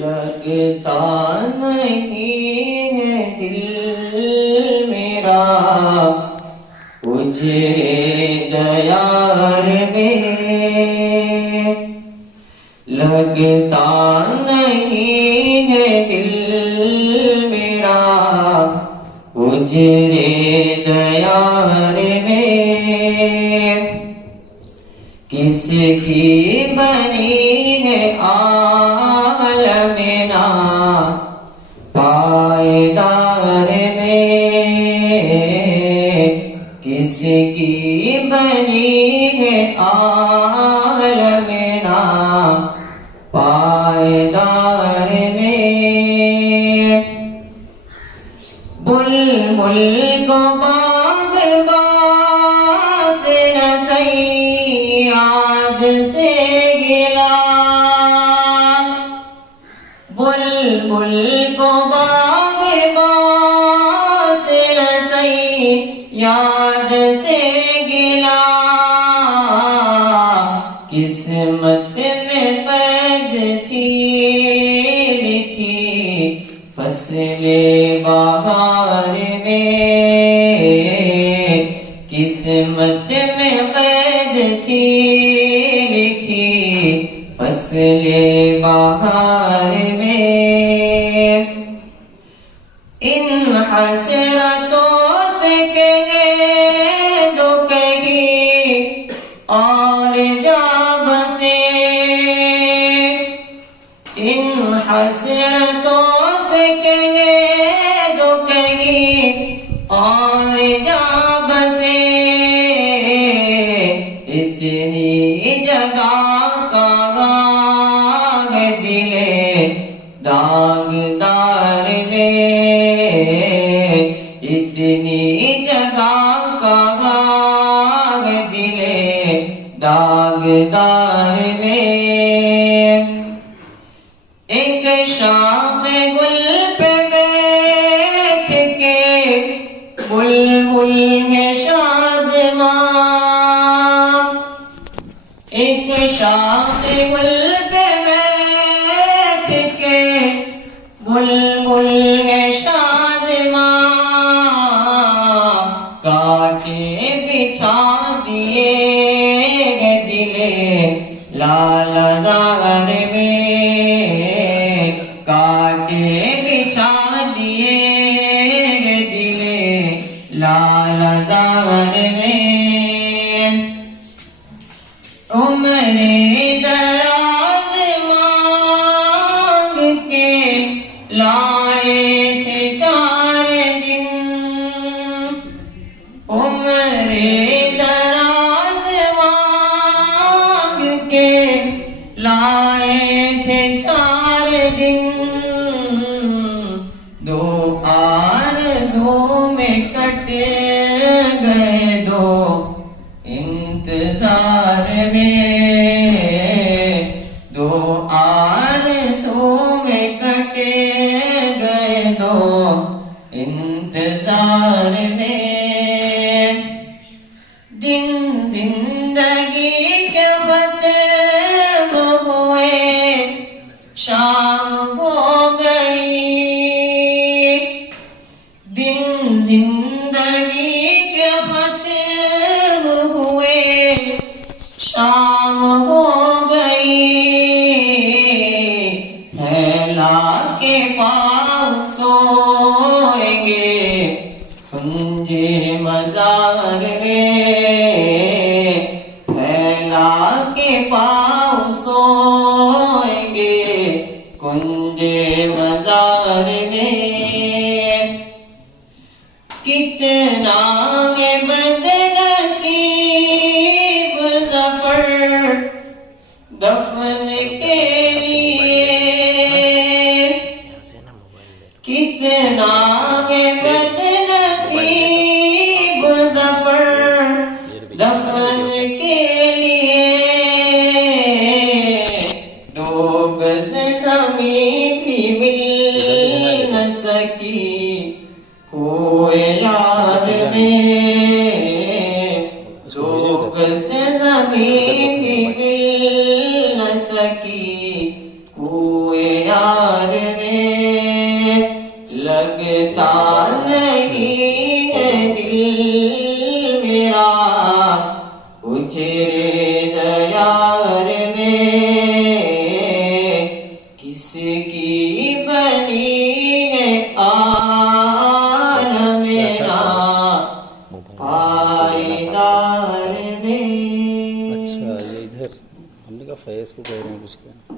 لگتا نہیں ہے دل میرا اجڑے دیار میں، لگتا نہیں ہے دل میرا اجڑے دیار میں، کس کی بنی ہے عالم نا پائیدار میں، کس کی بنی ہے عالم نا پائیدار میں، بلبل کو باغباں سے نہ صیاد سے گلا، بلبل کو باغباں سے نہ صیاد سے گلا، قسمت میں قید تھی لکھی فصل بہار میں، قسمت میں قید تھی لکھی فصل بہار میں، ان حسرتوں سے کہے دو کہیں اور جا بسے، ان حسرتوں سے کہے دو کہیں اور جا بسے، اتنی جگہ کہاں ہے دل داغدار میں، اتنی جگہ کہاں ہے دل داغدار میں، ایک شاخ گل پہ بیٹھ کے بلبل ہے شادماں، ایک شاخ گل پہ بیٹھ کے بلبل ہے شادماں، کانٹے بچھا دیے گئے دل لال زار میں، کانٹے بچھا دیے گئے دل لال زار میں، عمر دراز مانگ کے لائے تھے 4 دن، عمر دراز مانگ کے لائے تھے 4 دن، 2 آرزوں میں کٹ گئے 2 انتظار میں، 2 آرزوں میں کٹ گئے 2 انتظار میں، دن زندگی کے ختم ہوئے شام ہو گئی، دن زندگی کے ختم ہوئے شام ہو گئی، پھیلا کے پاؤں سوئیں گے کنج مزار میں، پھیلا کے پاؤں سوئیں گے کنج مزار میں، کتنا ہے بد نصیب ظفر دفن کے لیے، کتنا ہے بد نصیب ظفر دفن کے لیے، 2 گز زمین بھی مل نہ سکی کوئے یار میں، 2 گز زمین بھی مل نہ سکی کوئے یار دل میرا پوچھ رے دیار میں کس کی بنی ہے آن میرا پائیدار میں. اچھا یہ ادھر ہم نے کہا فیض کو کہہ رہے ہیں کچھ کیا